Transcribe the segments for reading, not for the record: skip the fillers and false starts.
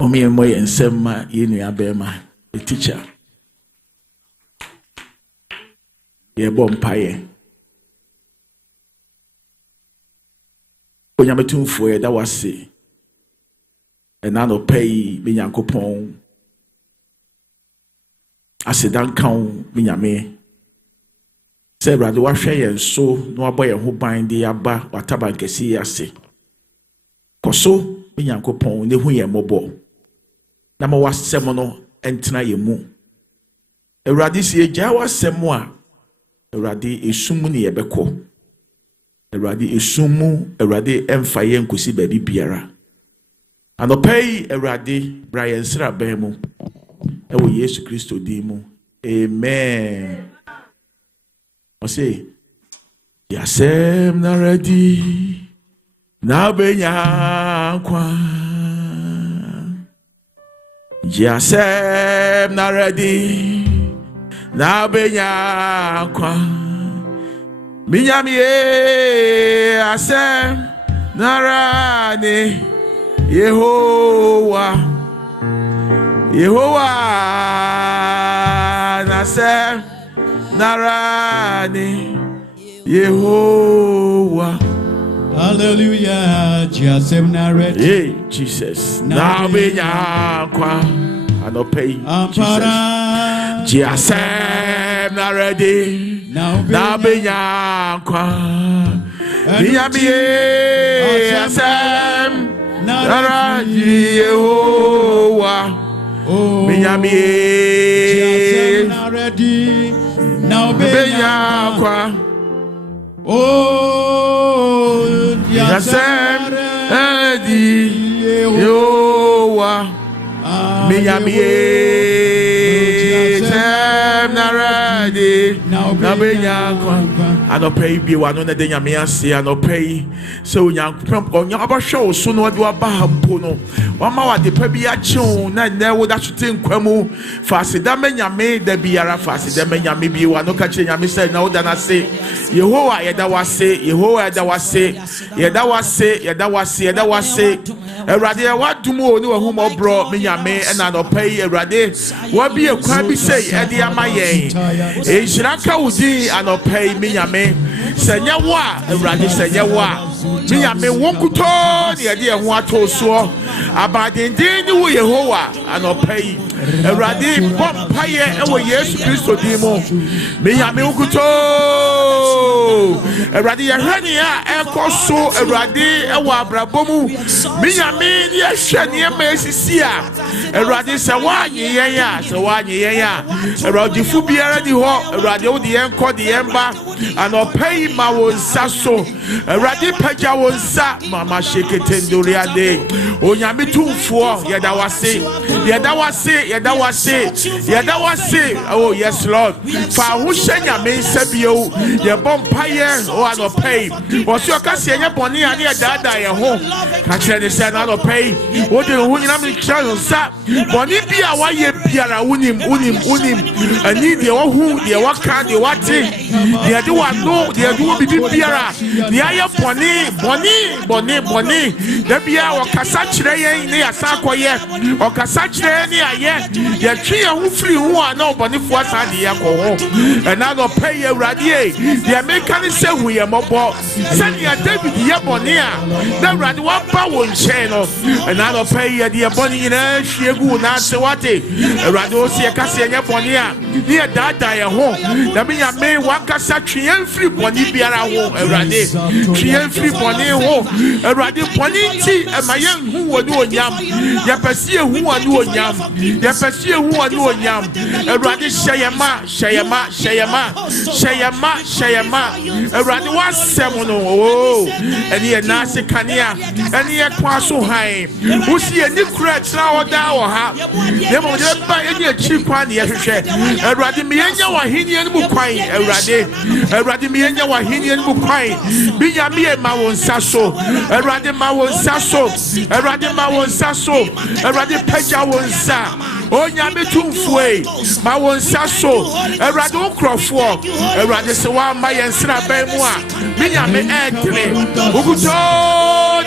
Omi moye nsema yenu abema a teacher. Ye bompaye. Onyametumfo da wase. Enano pay me Nyankopon. Asedan kan me nyame. Se brade wa hwe yen so no aboye ho ban de aba wataban kesi ase. Koso me Nyankopon ne hu yen mobo. Na ma wasem no entena ye mu. Ewrade sie gya wasem a Ewrade esum ne ye beko. Ewrade esumu Ewrade emfa ye nkosi ba bibiara. Anopei Ewrade Brian Sra bemu. Ewo Yesu Kristo di mu. Amen. O say yasem na ready na benya kwa. Yasem na ready na benya kwa. Minyami asem na rani Yehowa nasem narani Yehowa. Hallelujah. Jasem narani. Hey, Jesus. Now be yakwa. I don't pay. Jesus. Jasem narani. Now be yakwa. Miami asem narani Yehowa. Minyami ready now Benyakwa. Oh Yasem ready Yehowa. Minyami Yasem ready now Benyakwa. I don't pay be one on the Yamia see I don't pay so young on your show soon what you are Bahampono. One more the Pebia Chon, and there would that think Quemu Fasidamenya made the Biara Fasidamenya maybe one no catching Yami said no than I say Yehowa Yehowa that was say Eradia what do more no whom or brought me Yame and I don't pay Erade what be a crabby say Edia Maye Shiraka Udi and I'll pay me Yame Senyawa Erade Senyawa me Yame Wokuto the idea what so about the Yehowa and I'll pay Erade Pompaye and Yesu Christo Demo me Yame Wokuto Erade Yahania Eko so Erade Ewa Brabomu me Yame Yeshania Messia Erade Sawani Yaya Erade Fubiara di Ho Radio the Enco the Emba and I'll pay my own sasso Erade Peja won sa Mama Shake Tenduria de Onyame Tumfo Yadawase oh yes Lord fa hu shenya me nsabio ye bompaye o an pay was your kase ye boni ani dada ye ho ka kire ne se na pay wo de hu nyina me kire sa boni bia wa ye biara unim ani de wo hu de wo ka de wate de de wa no de do bi biara de aye boni de bia wo kasa kire ye ne asa koye o kasa kire ne aye ye twi hu free hu ana boni fo asa de ye ko ho and I don't pay you radie the American say hu ye mobo send ya David ye boni a na radi wa ba won channel and I don't pay you the boni na hwiegu na se wate radi o se kase ye boni a ne dada ye ho na me ya me wa kasa twi en free boni biara ho radi twi en free boni ho radi boni ti e ma ye hu woni onyam ye pese hu woni onyam ye pese hu woni onyam radi shayema Eradi was semono oh and ye nasi kania and ye kwaso hai usi any crutch now da or ha demo de ba any cheap one ye hwe Eradi me enya wa hini en bu kwan Eradi me enya wa hini en bu kwan binya me ma won saso Eradi ma won saso Eradi peja won sa onya me tumfue ma won saso Eradi ukrofo Eradi se wa ma yen sra ba mu a binya me etre uguto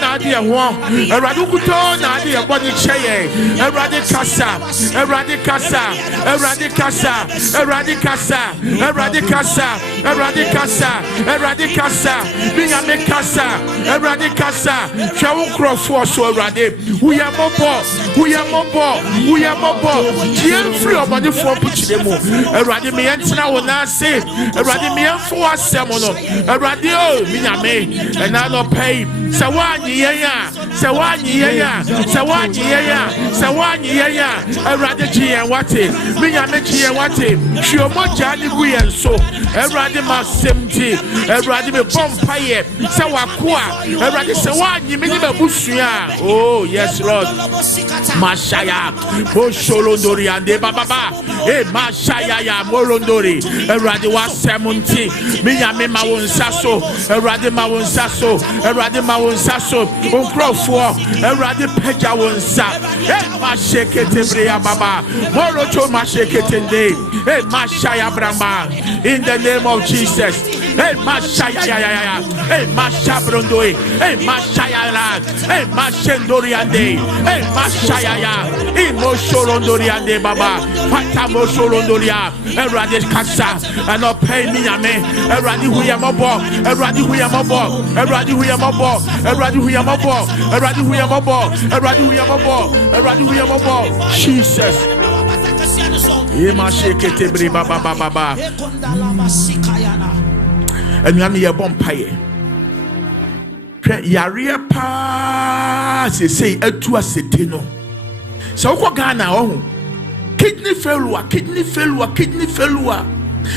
na ade ho Erade ukuto na ade body cheye Erade kasa Erade kasa Erade kasa Erade kasa Erade kasa Erade kasa Erade kasa binya me kasa Erade kasa hwa wo krofo so Erade we are mobo tie free obody for puchire mu Erade me yentina wo na se Erade me yenfo asem no Erade o binya me na no pay sawani yenya Erade chie wate binya me chie wate hwe omoja ni gu yen so Erade masemti Erade me bompaye se wakoa Erade se wanyi me ni babusua oh yes Lord Mashaya Mosholondori ande baba Mashaya ya molondori Erade wasemunti binya me ma wonsaso Erade ma wonsaso Erade ma wonsaso onkrofo Erade peja wonsa mashekete bria baba morocho mashekete nde Mashaya bramba in the name of Jesus Mashaya ya Mashabrondoi Mashaya la Mashendori ande Mashaya ya Imosholondori ande baba Fata Mosholondoria Erade kasa and pay me ame Erade huyamabo Erade huyamabo Erade huyamabo Erade huyamabo Erade huyamabo Erade huyamabo Erade huyamabo Jesus Mashekete bri baba baba Enyame ye bompaye yare pa say atu asete no so ko Ghana oh kidney failure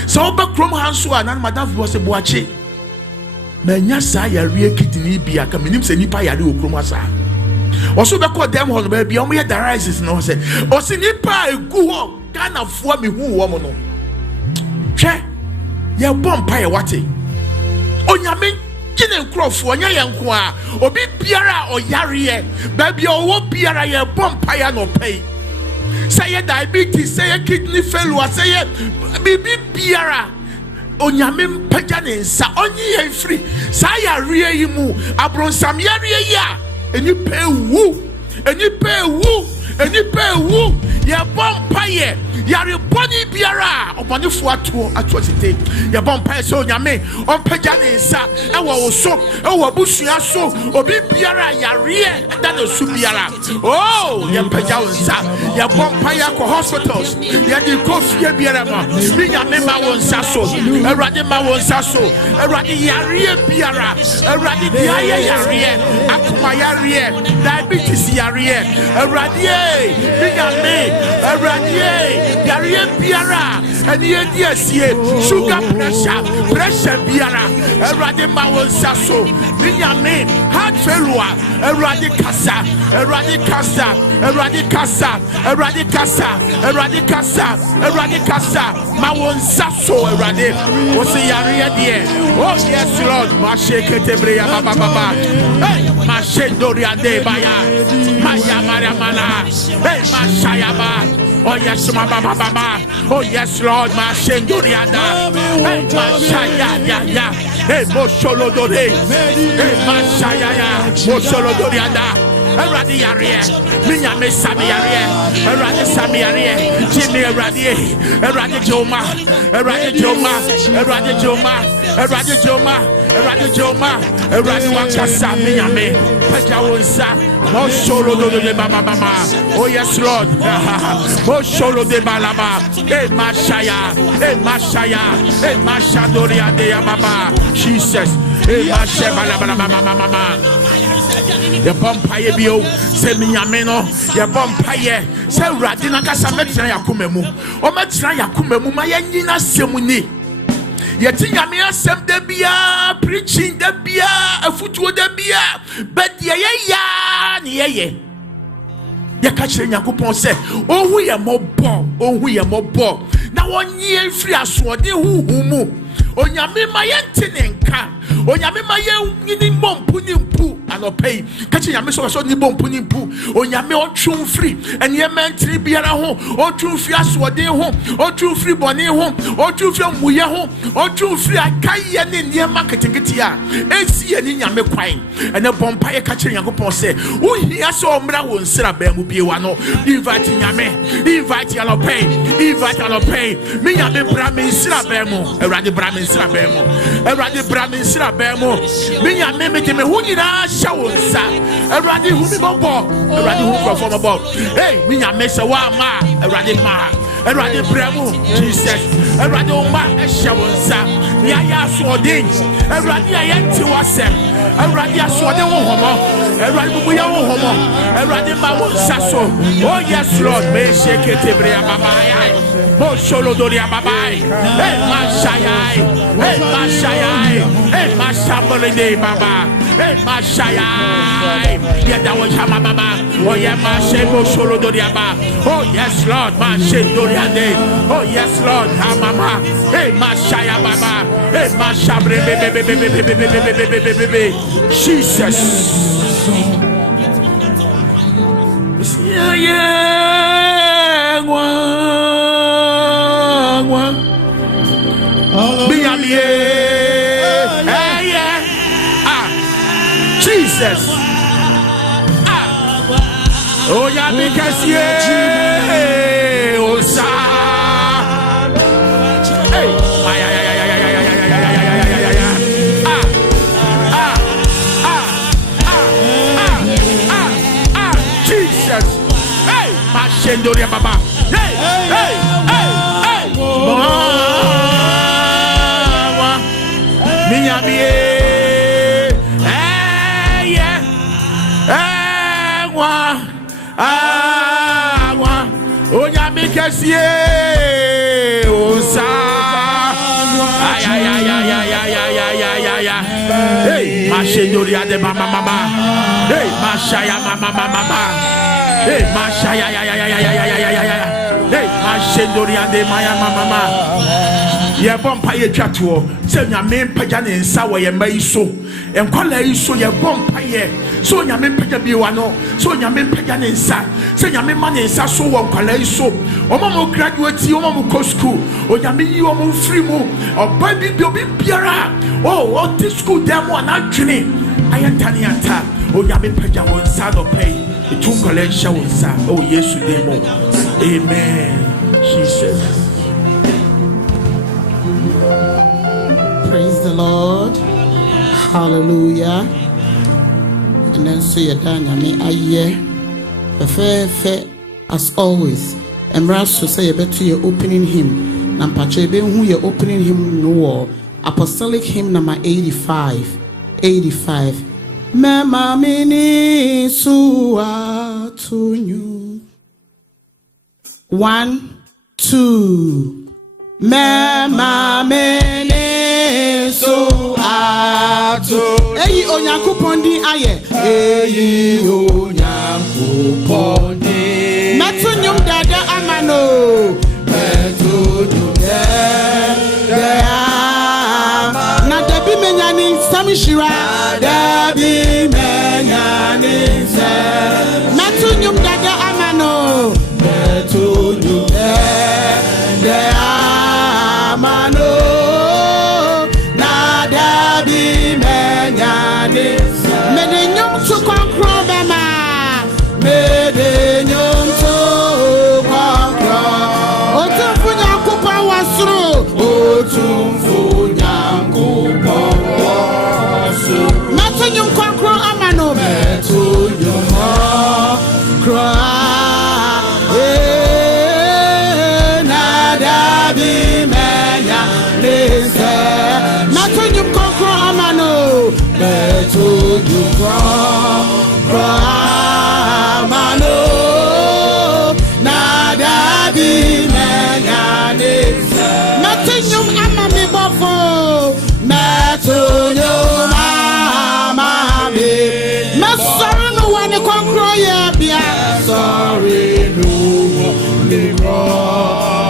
so ba krom hanso anan madam was a boache manya sa yare kidney bia ka menim se nipa yare okrom asa oso be ko dem ho ba bia o me dialysis no se o se nipa egu ho Ghana fo me hu wo mo no hwe ye bompaye wate onyame kine nkrofo onya yenko a obi biara oyare ba bia owo biara ye bompaye no pay say diabetes say kidney failure say bibi biara onyame mpaja ne nsa onye ye free say yare yi mu abronsam yare yi a eni pe wu ye bompaye yare boni biara oboni fo atosite ye bompaye so nyame onpaja ne nsa ewo wo so ewo busua so obi biara yare da no su biara oh ye paja nsa ye bompaye ko hospitals ye di ko fie biara ma bi nyame ma wo nsa so Erade ma wo nsa so Erade yare biara Erade dia yare akoma yare diabetes yare Erade Bigame, Erade, Yare Biara, and Yedia, sugar pressure Biara, Erade Mawon Sasso, Bigame, heart failure, Erade Casa, Erade Casa, Erade Casa, Erade Casa, Erade Casa, Erade Casa, Mawon Sasso, Erade, was a Yare dear. Oh, yes, Lord, Masheke Brea Baba, Mashendoria de Baya, Maya Maramana. Hey, Mashayaba. Oh, yes, Mama. Oh, yes, Lord, Mashendoriada. Hey, Mashaya. Hey, Mosholodore. Hey, Mashaya. Mosholodoriada. Erade yare, minya me sami yare, Erade sami yare, Jimmy Erade Joma, Erade wakasa minya me, Paja wonsa, Mosholo de Baba. Oh yes Lord, Mosholo de Balaba, Mashadoria de Baba, Jesus, Mama. Ye bompaye bio se minyame no ye bompaye se urade na kasa metra yakoma mu o metra yakoma mu ma yanyina semuni ye tinyame asem da bia preaching da bia afutuo da bia but ye ya ne ye ka kire Nyankopon se ohu ye mobbo na wonye mfiri asode huhu mu onyame ma yente ne ka onyame ma ye ni bompu ni mpu anopei kachi nyame so ni bompu ni mpu onyame otwum free enye mentri biara ho otwum free asode ho otwum free bone ho otwum free muye ho otwum free akaye ne niema ketekete a esi ye ni nyame kwan ene bompa ye kachi yakopon se wo hia so omra wo nsira ba mu biewa no invite nyame invite anopei invite anopei me nyame bra me nsira ba mu ewrade bra me nsira ba mu ewrade bra me nsira ba mu me nyame me de me hu nyina sha wo nsa ewrade hu mi bobo ewrade hu krofo bobo hey me nyame se wa ma ewrade ma ewrade bra mu Jesus ewrade o ma e sha wo nsa ya ya so den ewrade ya yenti wasem ewrade aso den wo homo ewrade bubu ya wo homo ewrade ma wo nsa so oh yes Lord me shake it bria baba ya mo solo doria baba hey ma shayai hey ma shayai hey ma shambole de baba hey ma shayai ya da wo chama mama oh yeah ma shebo solo doria baba oh yes Lord ma shendo de oh yes Lord ha mama hey ma shaya baba hey ma shabre be Jesus yeah Jesus oh yeah because yeah osa hey Jesus hey mashendoria baba hey hey hey hey minha mie yeah onya mikesie osa ay hey mashendoria de mama hey mashaya mama hey mashaya hey mashendoria de mama ye bompa ye twato se nyame mpaja ne nsa wo ye mai so enkwala yi so ye bompa ye so nyame mpaja biwa no so nyame mpaja ne nsa se nyame ma ne nsa so wo enkwala yi so omo mo graduate omo mo go school o nyame yi omo free mu oba bi biara o the school dem one adwene ayantani anta o nyame mpaja wo nsa no pay etum college wo nsa o yesu demo amen Jesus. Praise the Lord. Hallelujah. And then so you're done. I mean, fair, as always. And Rasu say, better you're opening hymn. Nampache, who you're opening hymn no apostolic hymn number 85. 85. Mema mini suwa to you. 1, 2. Mema mene so ato eyi onyankopɔn aye eyi onyankopɔn meto nyum dada amano meto nyum dada na dabi menyani samishira dabi menyani se meto nyum dada amano meto nyum dada mano nada bi menyane medenyum to konkro bema medenyum to konkro otumfu nyankopa wasuru otumfu nyankopa wasuru medenyum konkro amano medenyum konkro Matonyum konkro amano Matonyum konkro amano Nada bi menyane Matonyum amami bofo Matonyum amami Masori no wane konkro ye bia Sorry no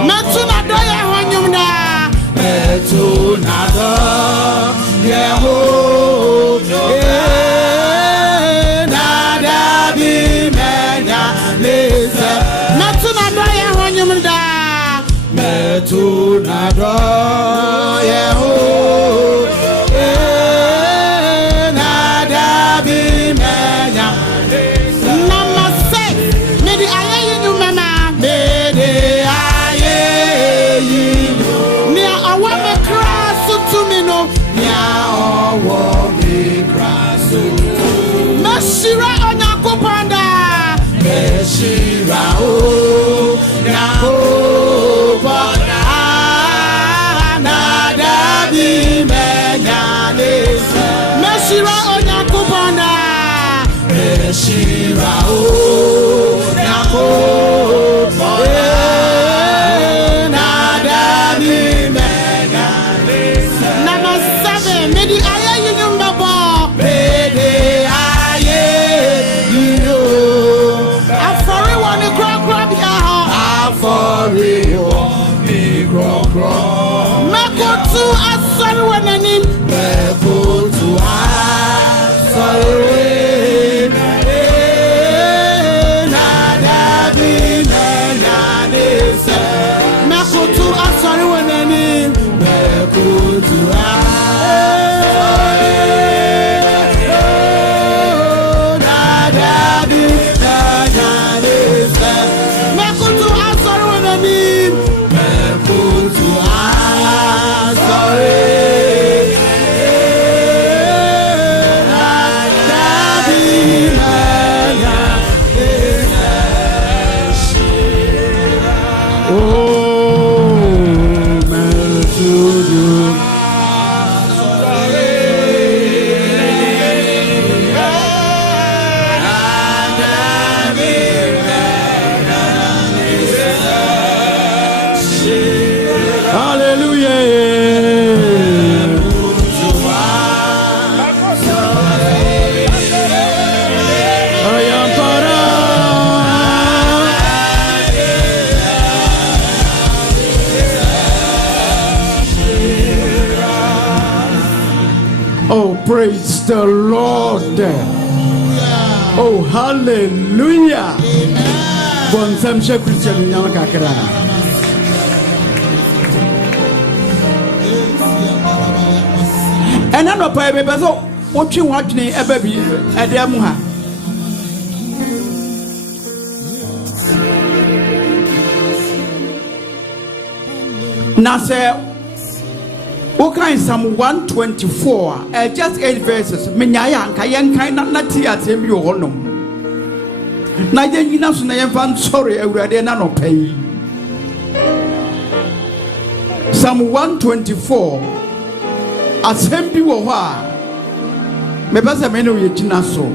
Matuna doya honyum na to nada, yeah, metu na do yeho na da bi menya number 6 me di aye you mama me di aye you ni awa me cross to me no nya owo me cross to mashira onyakoponda mashira o nyakoponda Meshira onyakoponda Meshira o nyakoponda nadani mega number 7 medi aye yinumba bo medi aye yino afori woni crop ya afori woni crop makotu asori wonanim makotu asori makotu asori wonanim makotu Oh, praise the Lord. Oh, hallelujah. Bon samsha Christian nyama kakra. Ena no pa ebe so wotwe wadwene eba bi ede mu ha. Na se okay, Psalm 124, just 8 verses. Menyaya anka yenkan na ti atem bi wonom. Na yanyina so na yemfa sorry awurade na no pai. Psalm 124 asem bi wo ho a me basa me no yegyina so.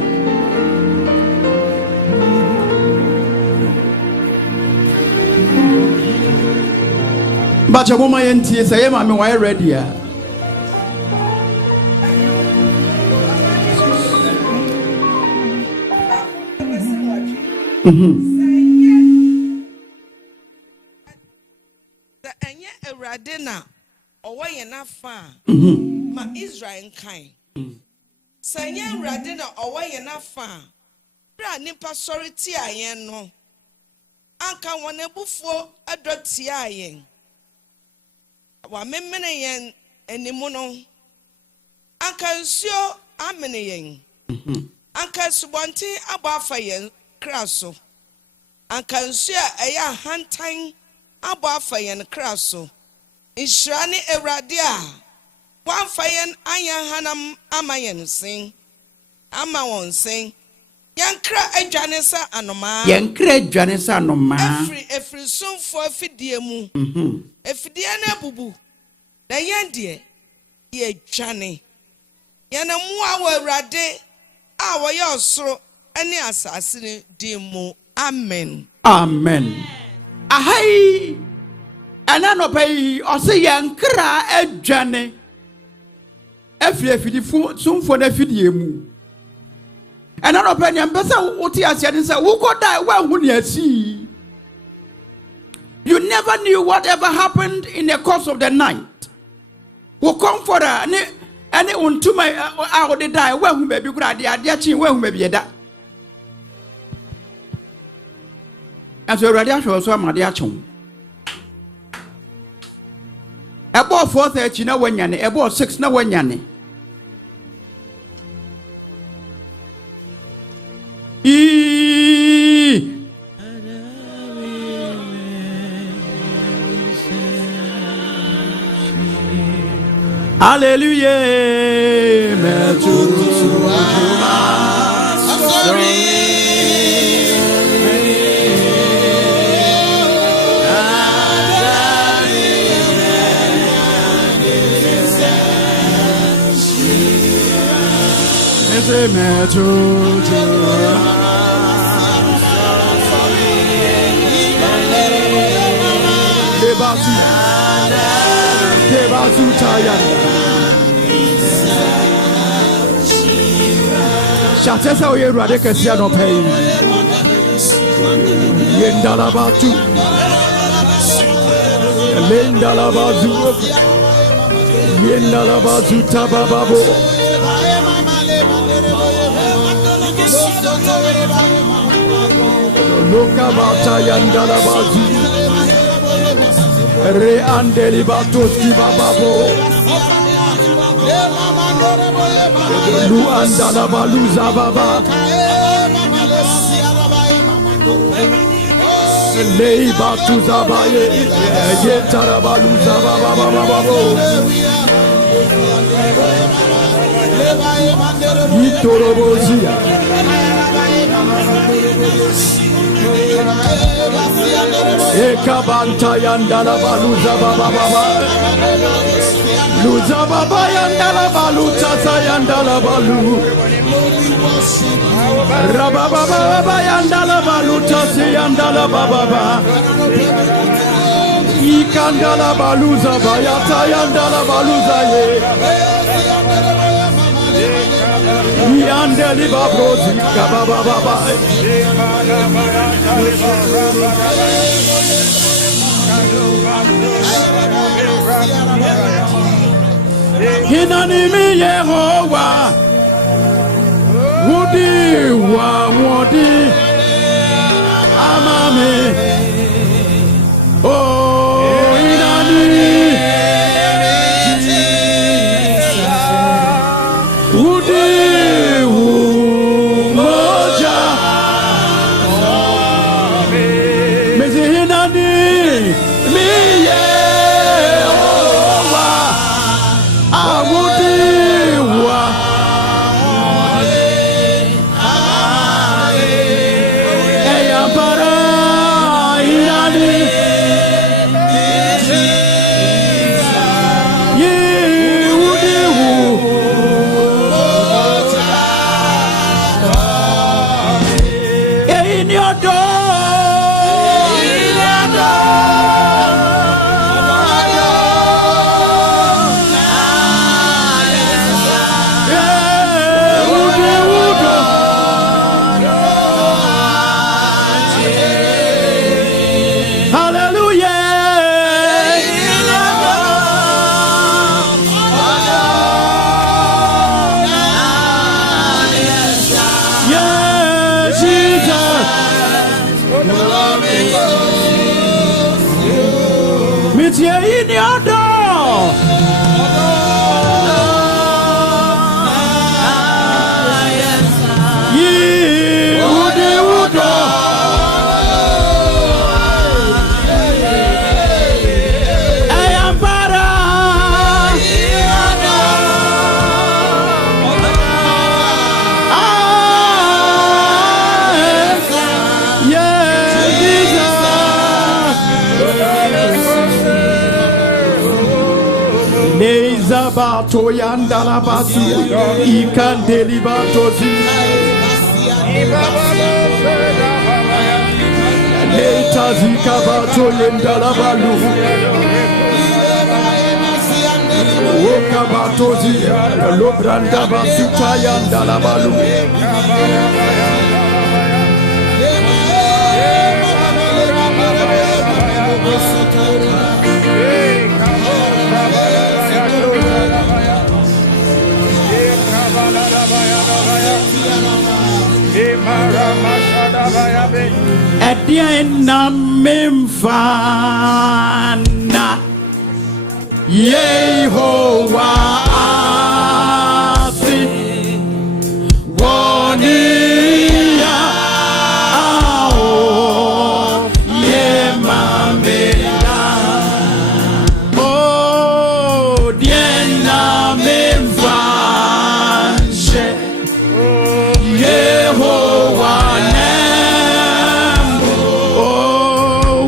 But your mama yentie say ma me why ready a the enye Awurade na owo ye na fa ma Israel kan sanye Awurade na owo ye na fa bra nipa sori ti ayen no anka won ebufuo adoti ayen wa memene yen enimu no anka nsuo amene yen anka subonti abafa yen kraso anka nsuo eya hantan abafa yen kraso inshirani Awurade a wanfa yen anya hanam amayen sin ama won sin yankra adwane sa anoma efri sonfo afidie mu efidie na bubu na yendie ye dwane yana mu awo Awurade a wo ye osoro ene asase ni di mu amen ahai ana no pai o se yankra adwane afidifo sonfo na afidie mu. And I don't know, I'm better. What he has said is, who could die? Well, when you see, you never knew whatever happened in the course of the night. Who come for her, and it won't to my out the die. Well, who may be good idea, dear, well, who may be that. As a radiation, so my dear chum. Ebo 4:30 na wanyane, ebo 6 na wanyane. Hallelujah. Shatesa oye ruade kesia no pay. Yendalabatu. Lendalabazu. Yendalabazu tabababo. Lokabata yandalabazu. Re andelibatos kibababo. Lu andalabalu zababa. Leibatu zabaye. Yetarabalu zabababo. Itorobozia. Ekabanta yandala baluza baba. Luza baba yandala baluza yandala balu. Rababa baba yandala baluza yandala baba. Ikandala baluza bayata yandala baluza ye. Yandeli babrozi kababa baba. Hinanimi Yehowa Wudi wa wodi amame. Oh hinani Wudi moja Mezi hinani mi Yehowa awudi wa eyambara hinani ye wudi in your Bato yandala basu ikandeli batozi leta zika bato yandala balu woka batozi lobranda basu yandala balu Edia na memfana Yehovah Asi Wonia Ao Yemamela Oh Diena Memvanche Yehovah Nembo Oh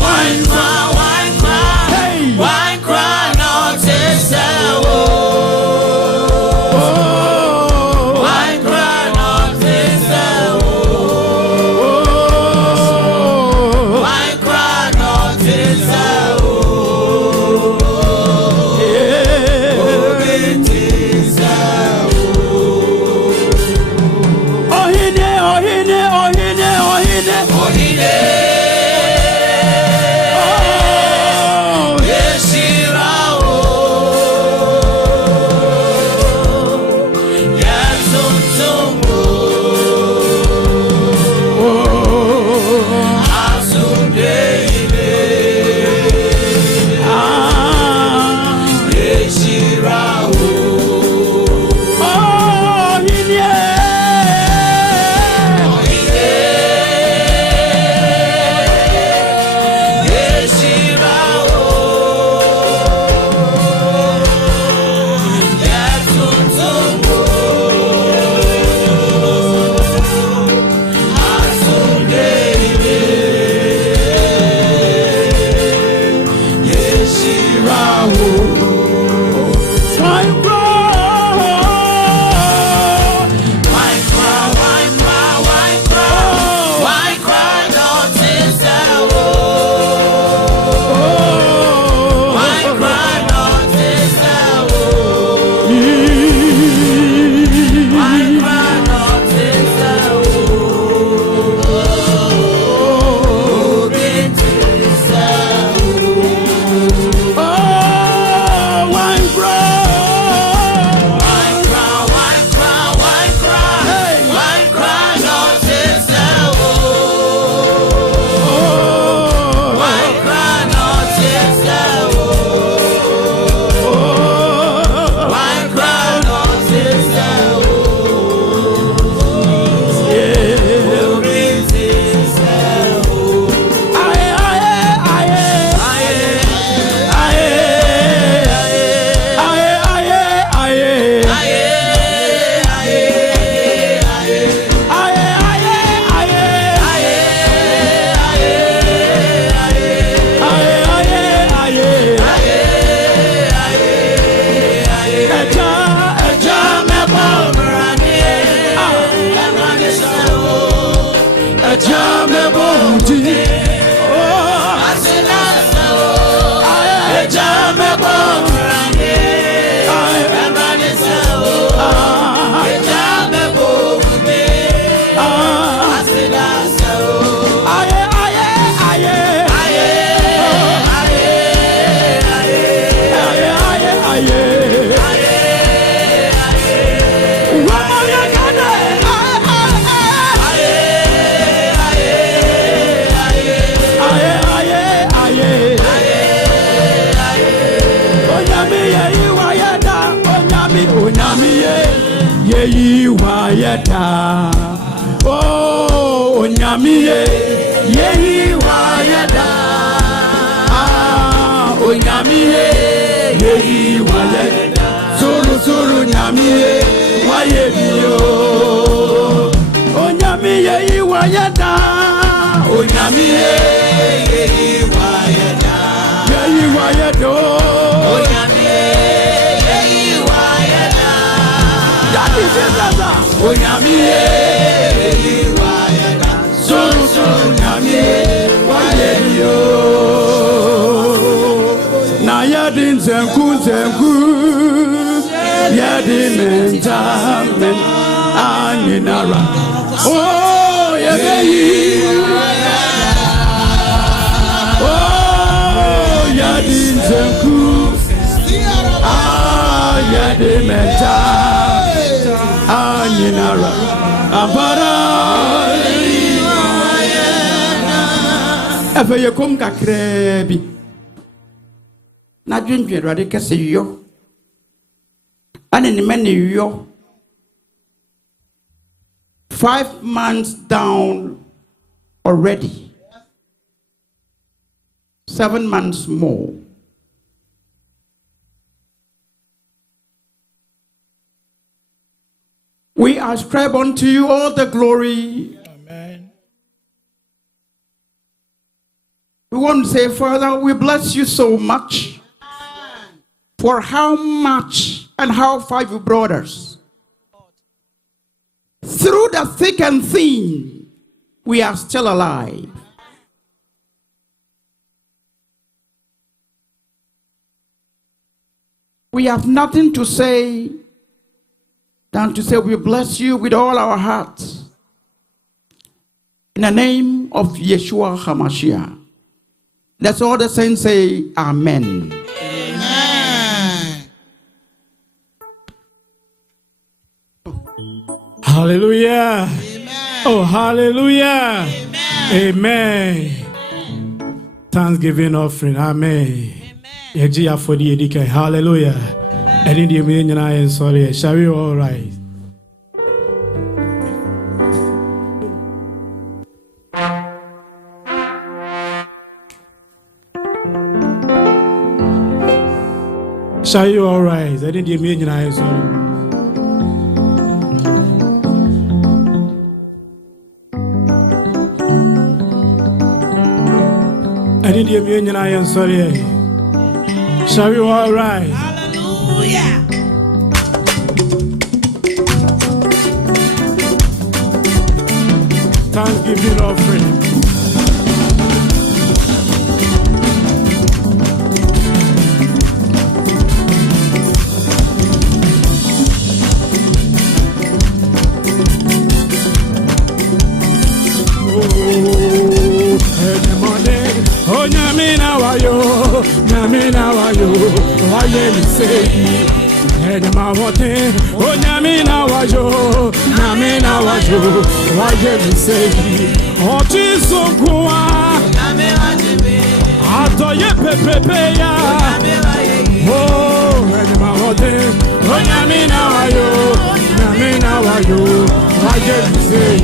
Wine, Onyamiye yehi wayeda Onyamiye yehi wayeda Suru nyamiye wayediyo Onyamiye yehi wayeda Onyamiye yehi wayeda Yehi wayedo Onyamiye yehi wayeda Yaki sesa Onyamiye yehi wayeda Suru nyamiye wayediyo Na yadin zenku Yadi mentamen aninara Oh yebeyi Oh yadi zenku Yadi menta aninara Abara Efe yekom kakrebi Na dwendwe rade kese yo Ani many yo 5 months down already 7 months more we ascribe unto you all the glory. Amen. We want to say, Father, we bless you so much for how much and how far you brought us. Through the thick and thin, we are still alive. We have nothing to say than to say we bless you with all our hearts. In the name of Yeshua HaMashiach. Let's all the saints say Amen. Hallelujah. Amen. Oh, hallelujah. Amen. Thanksgiving offering. Amen. Amen. For the edika. Hallelujah. And in the meaning, I am sorry. Shall we all rise? Shall you all rise? I didn't mean I am sorry. I didn't hear me, I am sorry. Shall we all rise? Hallelujah. Thanksgiving offering. Nyamina wayo, waye mi say. Ene ma wote, oh nyamina wayo, waye mi say. Oti sokwa, atoye pepe ya. Oh, ene ma wote, oh nyamina wayo, waye mi say.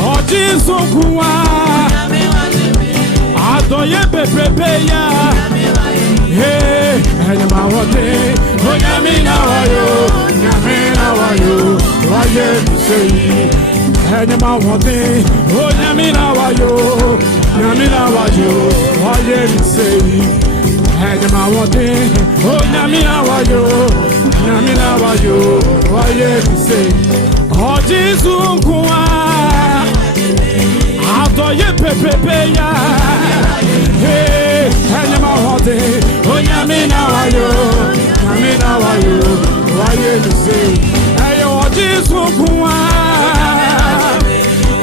Oti sokwa, atoye pepe ya. Hey, and my water, oh, Yamina wayo, why you say, and my water, oh, Yamina wayo, why you say, and my water, oh, Yamina wayo, why you say, oh, Jesus, after you pepe ya. Hey, and my water, oh, Yamina wayo, why you say, hey, oh, Jesus,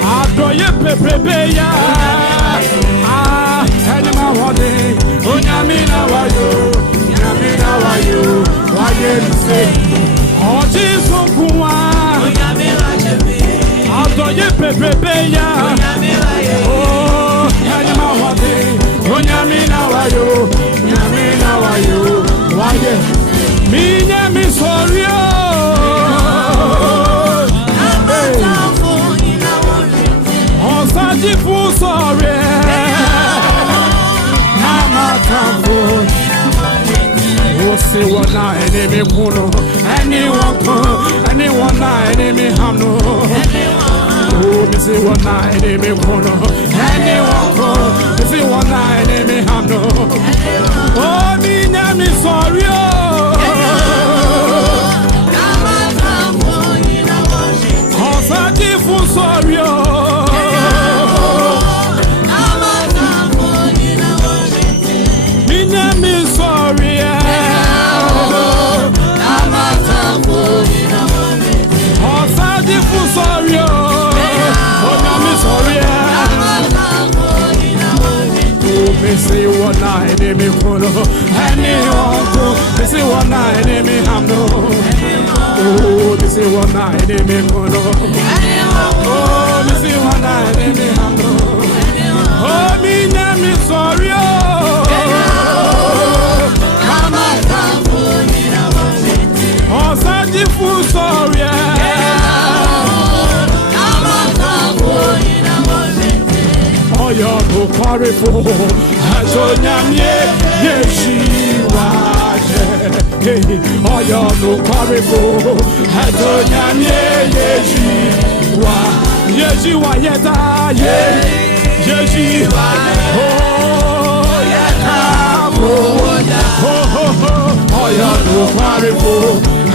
after you pepe ya. And my water, oh, Yamina wayo, why you say, oh, Jesus, after you pepe ya. Oh, and my water. Nyamina wayo, waye. Minya mi sorio. Osaje Asajifu sorry. Namatambo. Wose wana enemy kuno. Anyone na enemy hamno. Oh, missy wana enemy kuno. Anyone missy wana enemy hamno. Oh, me name sorry. Asajifu sorry. Say one night, enemy kolo. Anyone go. Say one night, enemy hamno. Oh, this is one night, enemy kolo. Oh, this is one night, enemy hamno. Oh, me name is sorry. Oh, Sajifu sorry. Oh, you're no quarry for Azonyamye Yeshiwa. Oh, you're no quarry for Azonyamye Yeshiwa. Yeshiwa yeta ye Yeshiwa. Oh, yeta oh, you're no quarry for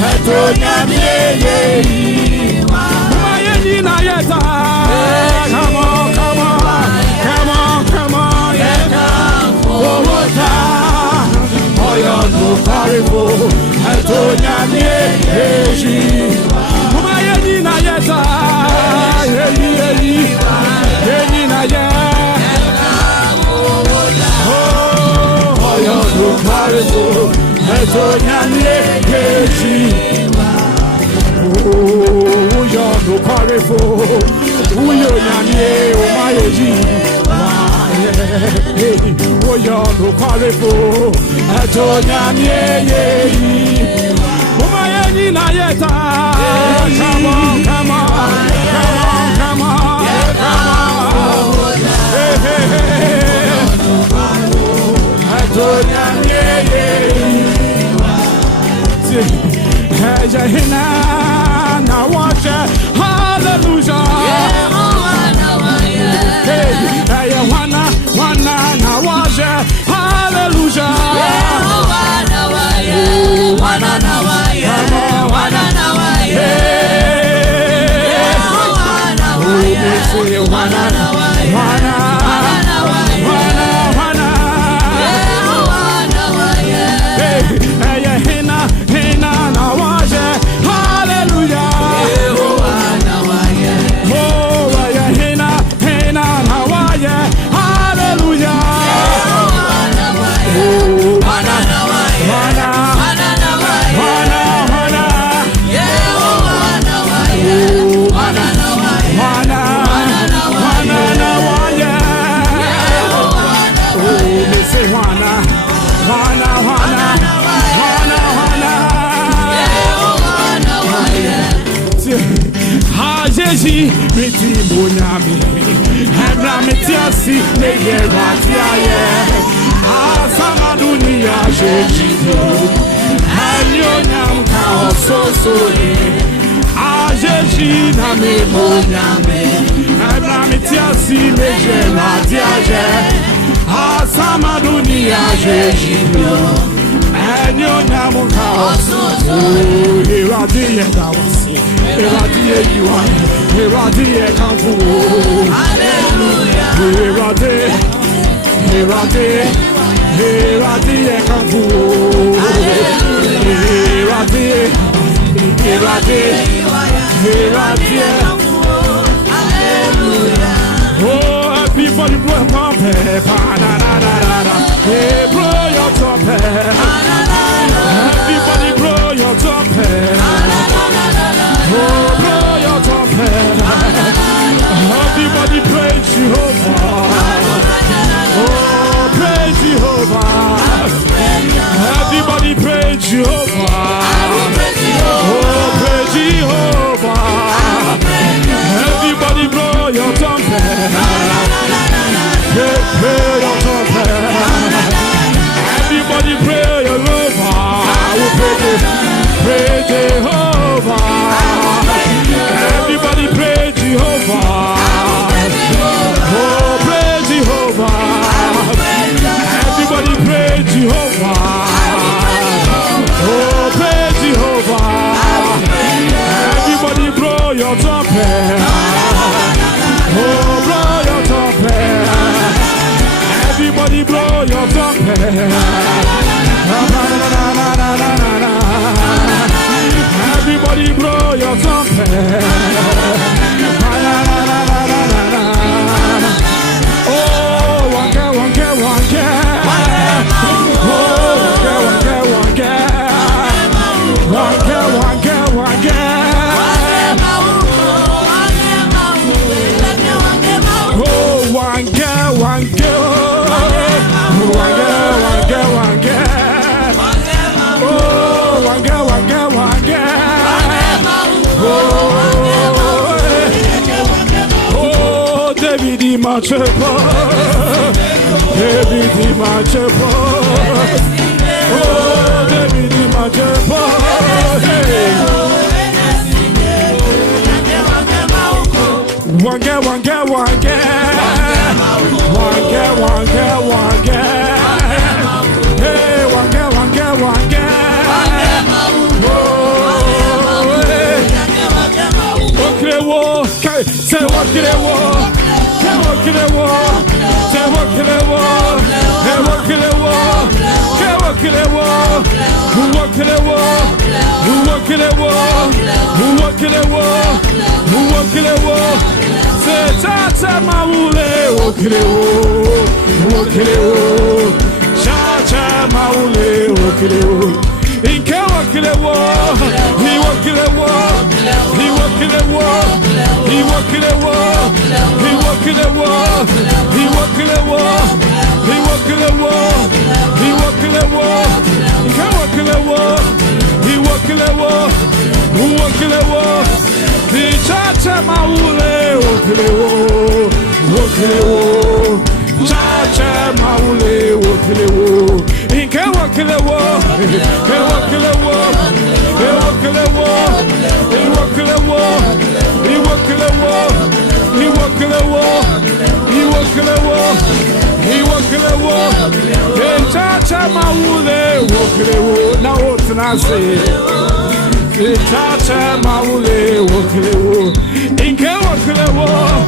Azonyamye Yeshiwa. Mayena yeta. Come on. Paribo, Antonia Yeji, Umayeni na yeta, Yeni na ye. Oh, Yono Paribo, Antonia Yeji. Oh, Yono Paribo, Uyo Nyanye, Umayeji. Oh, you're no qualifu. Atonyamye. Umayeni na yeta. Come on. Hey. Atonyamye. Jahina na wacha. Hallelujah. Hey, wana na waje, hallelujah. Wana na waje, wana na waje. Wana na waje. Hey, hina na waje, hallelujah. Wana waje. Oh, hina na waje. Hallelujah. Hajeji miti bonyami, hebra mitiasi nege ratiaye. Asama dunia jeji, hanyonyam kaososori. Hajeji na me bonyami, hebra mitiasi nege ratiaye. Asama dunia jeji, hanyonyam kaososori. Iradiye dawasi. Iradiye yuwa, iradiye kamfu. Hallelujah. Iradiye kamfu. Iradiye kamfu. Hallelujah. Oh, everybody blow your trumpet. Hey, blow your trumpet. Everybody blow your trumpet. Oh, blow your trumpet. Everybody praise Jehovah. Oh, praise Jehovah. Jehovah. Everybody praise Jehovah. Oh, praise Jehovah. Everybody praise Jehovah. Oh, praise Jehovah. Everybody blow your trumpet. Oh, blow your trumpet. Everybody blow your trumpet. Everybody blow your trumpet. Oh, one girl, one girl, one girl. Oh, one girl, one girl, one girl. One girl, one girl, one girl. Oh, one girl, one girl. One girl, one girl, one girl. Oh, one girl, one girl, one girl. Oh, David Machepo. David Machepo. Oh, David Machepo. One girl, one girl, one girl. One girl, one girl, one girl. Hey, one girl, one girl, one girl. Oh, say what can I walk? Say what can I walk? Say what can I walk? Hey, what can I walk? Hey, what can I walk? Who what can I walk? Who what can I walk? Who what can I walk? Who what can I walk? Say cha ma ule what can I walk? What can I walk? Cha ma ule what can I walk? In can what can I walk? He what can I walk? He what can I walk? He what can I walk? He what can I walk? He what can I walk? He what can I walk? He what can I walk? He can what can I walk? He what can I walk? Who what can I walk? He cha ma ule what can I walk? What can I walk? Cha ma ule what can I walk? He can what can I walk? He what can I walk? He what can I walk? He what can I walk? He what can I walk? He what can I walk? He what can I walk? He what can I walk? Hey, cha ma ule what can I walk? Now what can I say? Hey, cha ma ule what can I walk? In can what can I walk?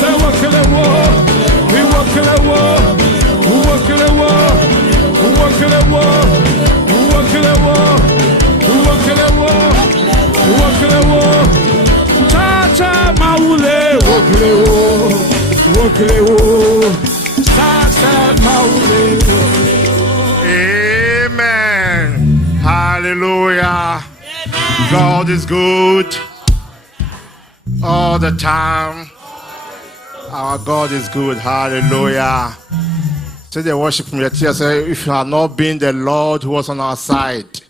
Say what can I walk? He what can I walk? Who what can I walk? Who what can I walk? Who what can I walk? Who what can I walk? Who what can I walk? Cha ma ule what can I walk? What can I walk? Cha ma ule. Amen. Hallelujah. God is good all the time. Our God is good. Hallelujah. So they worship me. Say, if you have not been the Lord who was on our side,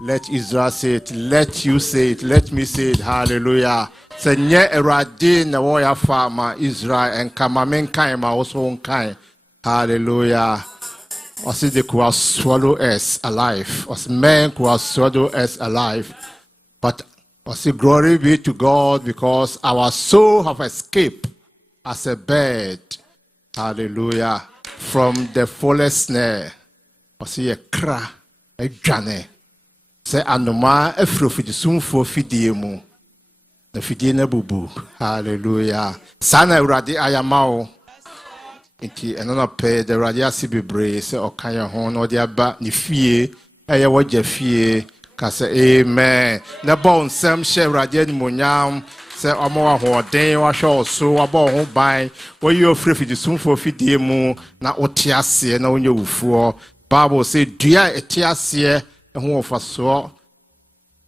let Israel say it. Let you say it. Let me say it. Hallelujah. Say, nye eradi na warrior farmer Israel and kamamen kain ma also kain. Hallelujah. Or say they could have swallowed us alive. Or say men could have swallowed us alive. But or say glory be to God because our soul have escaped as a bird. Hallelujah. From the fullest snare. Or say a cra, a jane. Say anoma a frofidisum for fidiemu. The fidina bubu. Hallelujah. Sana uradi ayamao. Inti enona pe the radia sibibre se okanya hon odi aba ni fie eye woje fie ka se amen na bon sam she radia ni monyam se omo ahoden wa hwe so aba ho ban wo yi ofrefi di sumfo fidie mu na otiase na onye wufuo Bible say dua etiase ho ofaso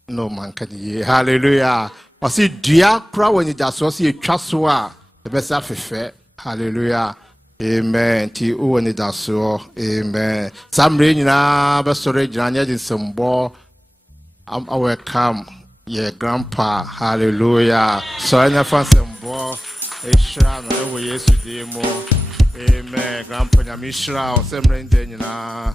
no man kan ye hallelujah o say dua kra woni daso se etwa so a e be sa fefe hallelujah. Amen. Ti uwani daso. Amen. Samre nyina besore jinanya din sembo. I welcome your grandpa. Hallelujah. So I never sembo. Ishra na ewo Yesu demo. Amen. Grandpa nyamishra o semre nyina.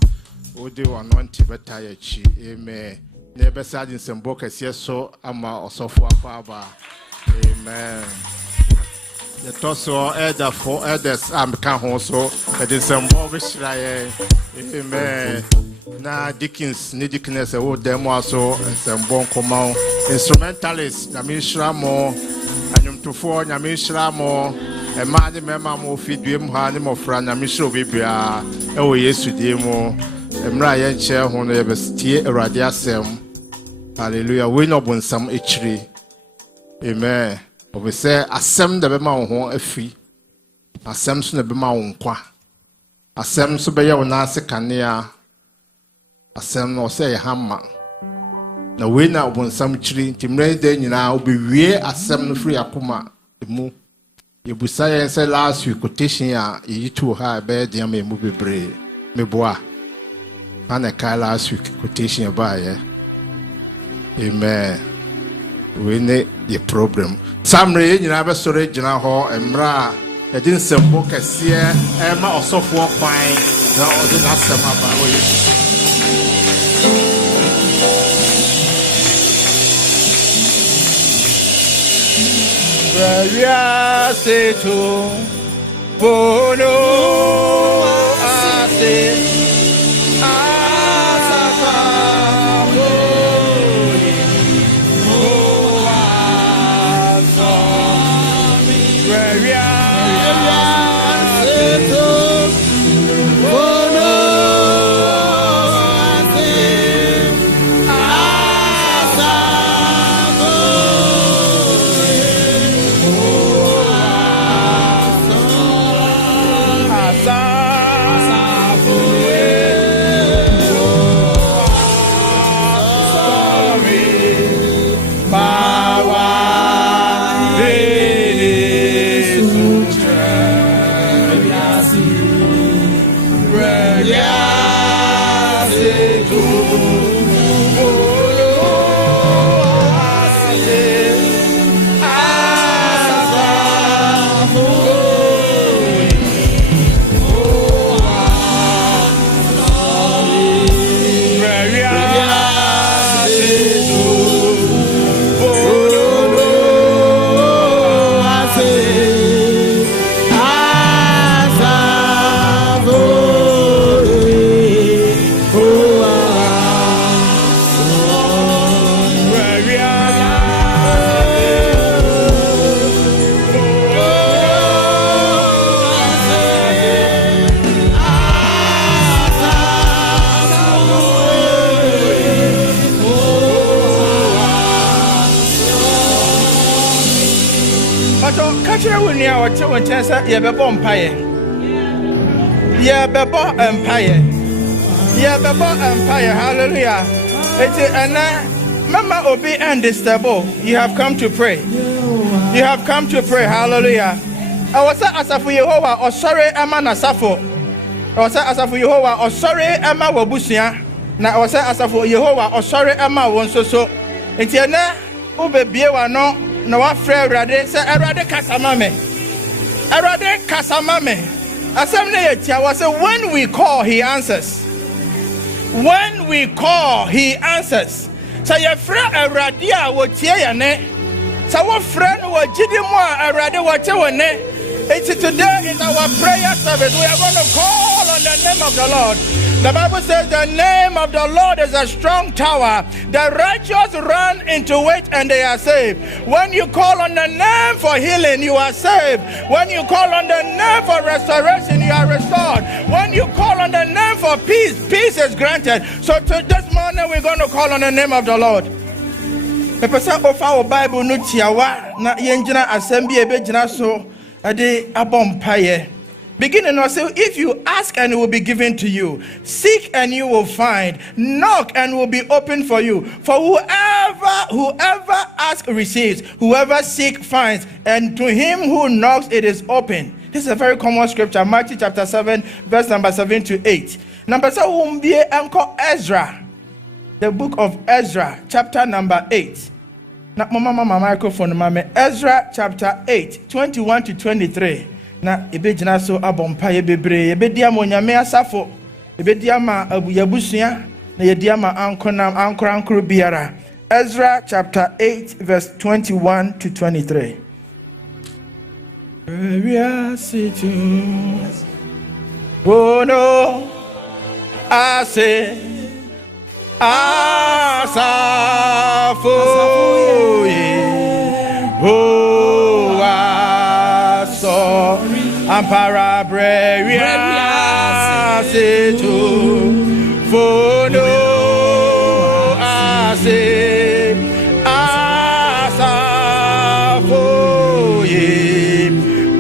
Odi wanonti beta yechi. Amen. Never said in some book as yes, so I'm also for Baba. Amen. The torso elder for elders, I'm can also, and in some bobish. Amen. Na Dickens, Nidikness, a wood demo also, and some bon command instrumentalists, Namishra more, and him to four Namishra more, and Madi Mamma feed him, Hanim of Fran, Namisho Bibia, oh, yes, to demo, and Ryan chair, who never steer a radiasem. Hallelujah, we know when some itchery. Amen. But we say, Assem the Bema won't a fee, Assem soon the Bema won't qua, Assem so be your Nasa Cania. Asem no say hammer. Na we na won some chiri timre de nyina obi wie asem no free akoma emu. Ye busa ye say last week quotation a ye to ha be de am emu bebre. Me boa. Ana ka last week quotation ba ye. Amen. We ne the problem. Samre nyina be sore gyina ho emra e din sembo kase e ma osofo kwan na odi na asem aba o ye. Gloria se tu bono ase Yebebo empire. Hallelujah. And Mama Obi and Distable, you have come to pray. You have come to pray. Hallelujah. I was Asafu Yehovah or sorry Emma Nasafo. I was Asafu Yehovah or sorry Emma Wabusia. Now I was Asafu Yehovah or sorry Emma Wonso. It's your na Ube Biewa no afraid Rade say Rade Kasamame. Arade Kasamame. Assembly was when we call, he answers. When we call, he answers. So your friend Aradia will tear your neck. So what friend will Jidimo Arade what you ne? It's today in our prayer service. We are going to call on the name of the Lord. The Bible says the name of the Lord is a strong tower. The righteous run into it and they are saved. When you call on the name for healing, you are saved. When you call on the name for restoration, you are restored. When you call on the name for peace, peace is granted. So this morning we're going to call on the name of the Lord. The person of our Bible no tiawa na yenjina assembly ebejina so ade abompaye. Beginning to say, if you ask and it will be given to you, seek and you will find, knock and will be open for you. For whoever asks receives, whoever seeks finds, and to him who knocks it is open. This is a very common scripture, Matthew chapter 7, verse number 7 to 8. Number 7, Ezra, the book of Ezra, chapter number 8. Now, mama microphone, mama. Ezra chapter 8, 21 to 23. Na ebejina so abompa ye bebre ebedia mo nyame asafo ebedia ma abuyabusua na yɛdi ama ankonam ankorankoro biara. Ezra chapter 8 verse 21 to 23. We are sitting. Oh no, I say, Asafo, oh, I saw, Ampara Breria, say to, for no, I say, Asafo,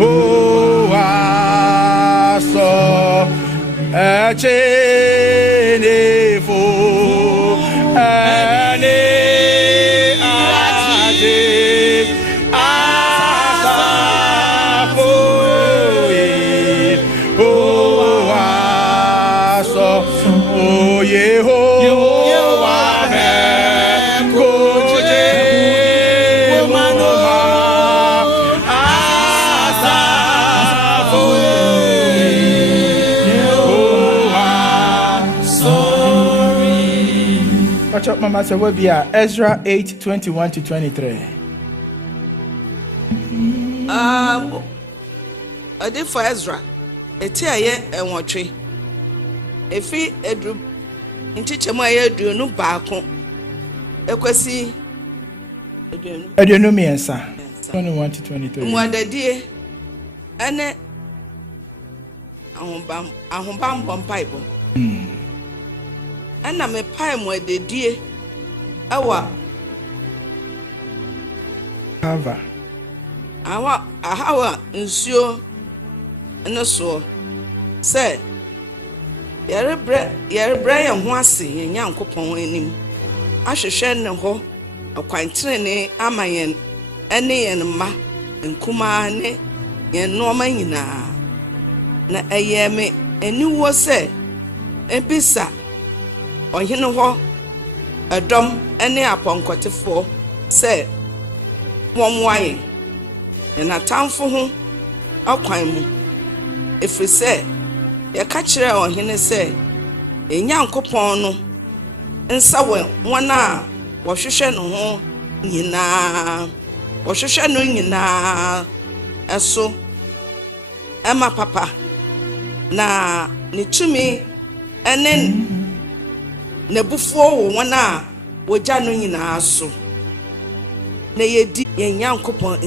oh, I saw, a chain for any Mama said, "What be Ezra 8, 21 to 23." I did for Ezra. A tear and watching. A fee a droop in teacher my do no back. A question. I don't know me, answer 21 to 23. One day, and I bam one pipe. And I'm a pie where the dear our ensure and so said Yere Brian Wasi and young coupon in him. I should share no ho a quite trainee amayan any and ma and kumane and Norman na a yame and you was said a bisa. On him a drum any upon quarter say one wine and a town for whom I'll climb. If we say, you catch her on him say, a young coupon and so one hour, was you shed no yina, was you shed no yina, and so Emma Papa na ni to me and then. Na bufo wona a wogya no nyinaa so na yedi yen yankopon